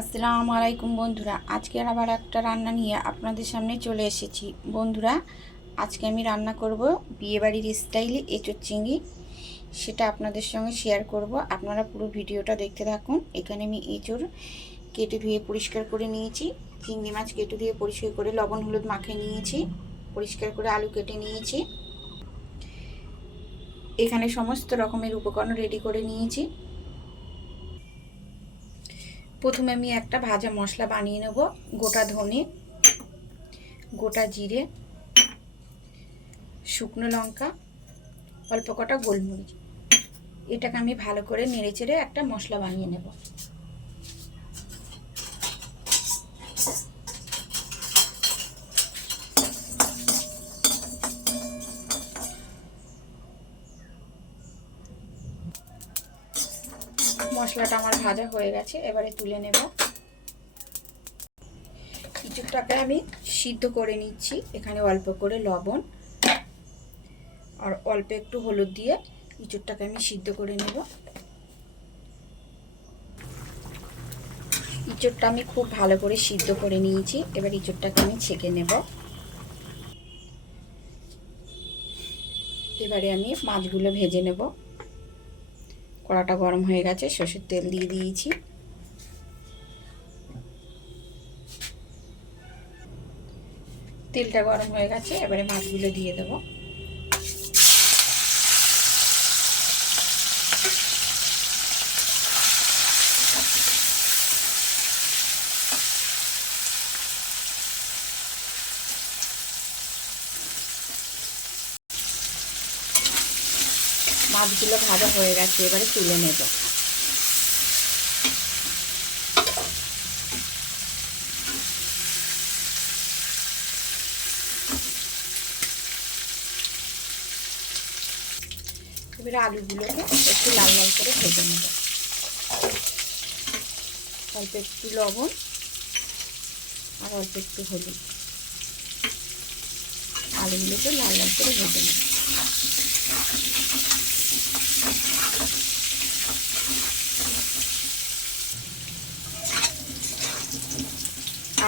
আসসালামু আলাইকুম বন্ধুরা, আজকে আবার একটা রান্না নিয়ে আপনাদের সামনে চলে এসেছি। বন্ধুরা, আজকে আমি রান্না করব বিয়েবাড়ির স্টাইলে এঁচোর চিংড়ি, সেটা আপনাদের সঙ্গে শেয়ার করব। আপনারা পুরো ভিডিওটা দেখতে থাকুন। এখানে আমি এঁচোর কেটে ধুয়ে পরিষ্কার করে নিয়েছি, চিংড়ি মাছ কেটে ধুয়ে পরিষ্কার করে লবণ হলুদ মাখিয়ে নিয়েছি, পরিষ্কার করে আলু কেটে নিয়েছি। এখানে সমস্ত রকমের উপকরণ রেডি করে নিয়েছি। প্রথমে আমি একটা ভাজা মশলা বানিয়ে নেব, গোটা ধনে, গোটা জিরে, শুকনো লঙ্কা, অল্প কটা গোলমরিচ। এটাকে আমি ভালো করে নেড়ে চেড়ে একটা মশলা বানিয়ে নেব। মশলাটা আমার ভাজা হয়ে গেছে, এবারে তুলে নেব। কিছুটাকে আমি সিদ্ধ করে নিচ্ছি, এখানে অল্প করে লবণ। আর অল্প একটু হলুদ দিয়ে ইঁচুরটাকে আমি সিদ্ধ করে নেব। ইঁচড়টা আমি খুব ভালো করে সিদ্ধ করে নিয়েছি, এবার ইঁচড়টাকে আমি ছেঁকে নেব। এবারে আমি মাছগুলো ভেজে নেব। কড়াটা গরম হয়ে গেছে, সর্ষের তেল দিয়ে দিয়েছি। তেলটা গরম হয়ে গেছে, এবারে মাছগুলো দিয়ে দেব। মাছগুলো ভাজা হয়ে গেছে, এবারে তুলে নেব। এবারে আলুগুলোকে একটু লাল লাল করে ভেজে নেব। অল্প একটু লবণ আর অল্প একটু হলুদ। আলুগুলোকে লাল লাল করে ভেজে নেব।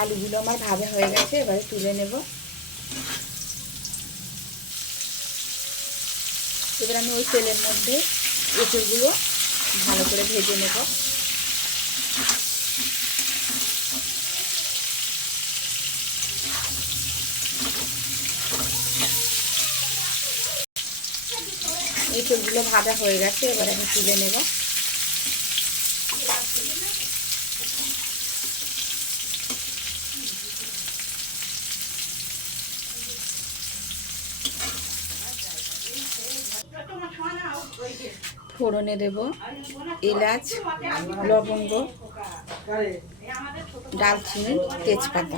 আলুগুলো আমার ভাবে হয়ে গেছে, এবারে তুলে নেব। এবার আমি ওই তেলের মধ্যে এঁচড়গুলো ভালো করে ভেজে নেব। এঁচড়গুলো ভাজা হয়ে গেছে এবার আমি তুলে নেব। ফোড়নে দেব এলাচ লবঙ্গ ডালচিনি তেজপাতা।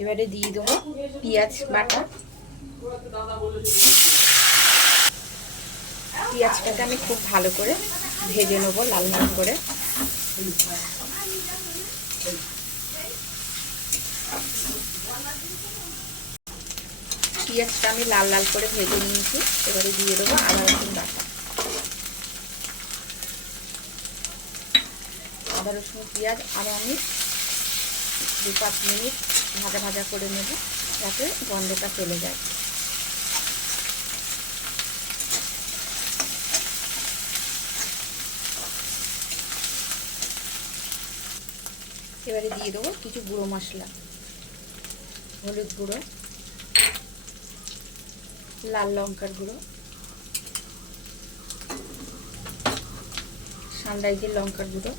এবারে দিয়ে দেবো পেঁয়াজ বাটা। পেঁয়াজটাকে আমি খুব ভালো করে ভেজে নেব লাল লাল করে। পেঁয়াজটা আমি লাল লাল করে ভেজে নিয়েছি, এবারে দিয়ে দেবো আদা রসুন বাটা। আদা রসুন, পেঁয়াজ আরও আমি দু পাঁচ মিনিট ভাজা ভাজা করে নেব যাতে গন্ধটা চলে যায়। এবারে দিয়ে দেবো কিছু গুঁড়ো মশলা, হলুদ গুঁড়ো, লাল লঙ্কার গুঁড়ো সানরাইজের লঙ্কার গুঁড়ো,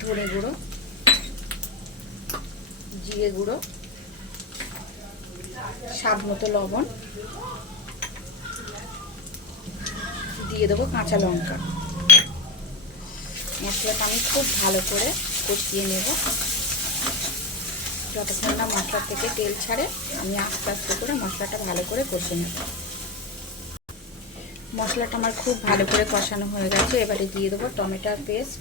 ধনে গুঁড়ো জিরে গুঁড়ো, স্বাদ মতো লবণ, দিয়ে দেবো কাঁচা লঙ্কা। মশলাটা আমি খুব ভালো করে কষিয়ে নেব। যতক্ষণ না মশলার থেকে তেল ছাড়ে, আমি আস্তে আস্তে করে মশলাটা ভালো করে কষে নেব। মশলাটা আমার খুব ভালো করে কষানো হয়ে গেছে। এবারে দিয়ে দেবো টমেটোর পেস্ট।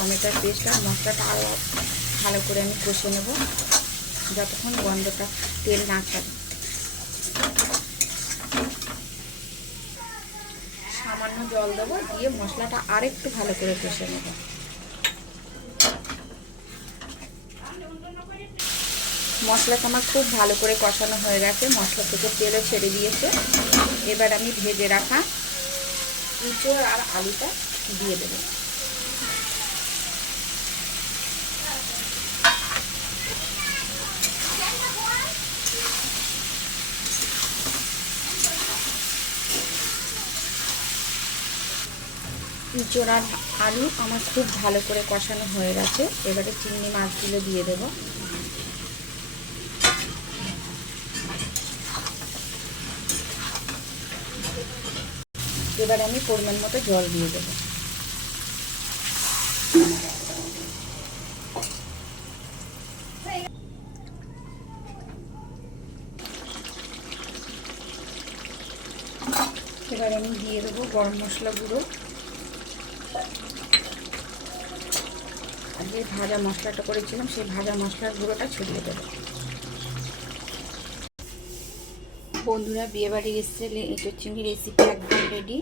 টমেটোর পেস্ট আর মশলাটা আরও ভালো করে আমি কষে নেব। যতক্ষণ গন্ধটা, তেল না ছাড়ে সামান্য জল দেবো, দিয়ে মশলাটা আরেকটু ভালো করে কষে নেব। মশলাটা আমার খুব ভালো করে কষানো হয়ে গেছে, মশলা থেকে তেলও ছেড়ে দিয়েছে। এবার আমি ভেজে রাখা ইঁচড় আর আলুটা দিয়ে দেবো। ইঁচড় আর আলু আমার খুব ভালো করে কষানো হয়ে গেছে। এবারে চিংড়ি মাছগুলো দিয়ে দেবো। এবার আমি পরিমাণ মতো জল দিয়ে দেবো। এবার আমি দিয়ে দেবো গরম মশলা গুঁড়ো। যে ভাজা মশলাটা করেছিলাম, সেই ভাজা মশলার গুঁড়োটা ছড়িয়ে দেবো। বন্ধুরা, বিয়েবাড়ির স্টাইলে এঁচোর চিংড়ি রেসিপি একদম রেডি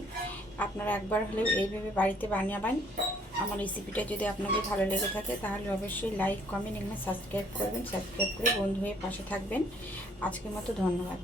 আপনারা একবার হলেও এইভাবে বাড়িতে বানাবেন। আমার রেসিপিটা যদি আপনাদের ভালো লেগে থাকে, তাহলে অবশ্যই লাইক কমেন্ট এবং সাবস্ক্রাইব করবেন। সাবস্ক্রাইব করে বন্ধু হয়ে পাশে থাকবেন। আজকের মতো ধন্যবাদ।